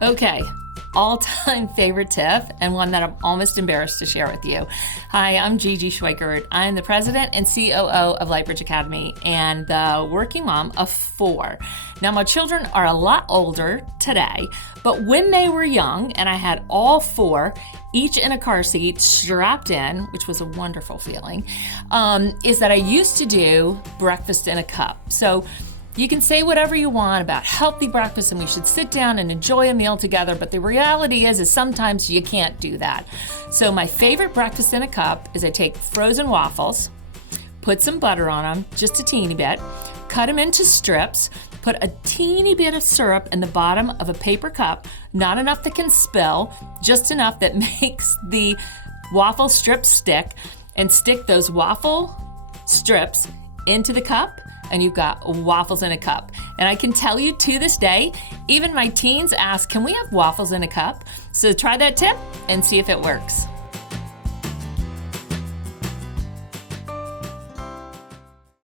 Okay, all-time favorite tip, and one that I'm almost embarrassed to share with you. Hi, I'm Gigi Schweikert. I'm the president and COO of Lightbridge Academy and the working mom of 4. Now, my children are a lot older today, but when they were young, and I had all 4, each in a car seat, strapped in, which was a wonderful feeling, is that I used to do breakfast in a cup. So you can say whatever you want about healthy breakfast and we should sit down and enjoy a meal together, but the reality is sometimes you can't do that. So my favorite breakfast in a cup is I take frozen waffles, put some butter on them, just a teeny bit, cut them into strips, put a teeny bit of syrup in the bottom of a paper cup, not enough that can spill, just enough that makes the waffle strips stick, and stick those waffle strips into the cup, and you've got waffles in a cup. And I can tell you to this day, even my teens ask, can we have waffles in a cup? So try that tip and see if it works.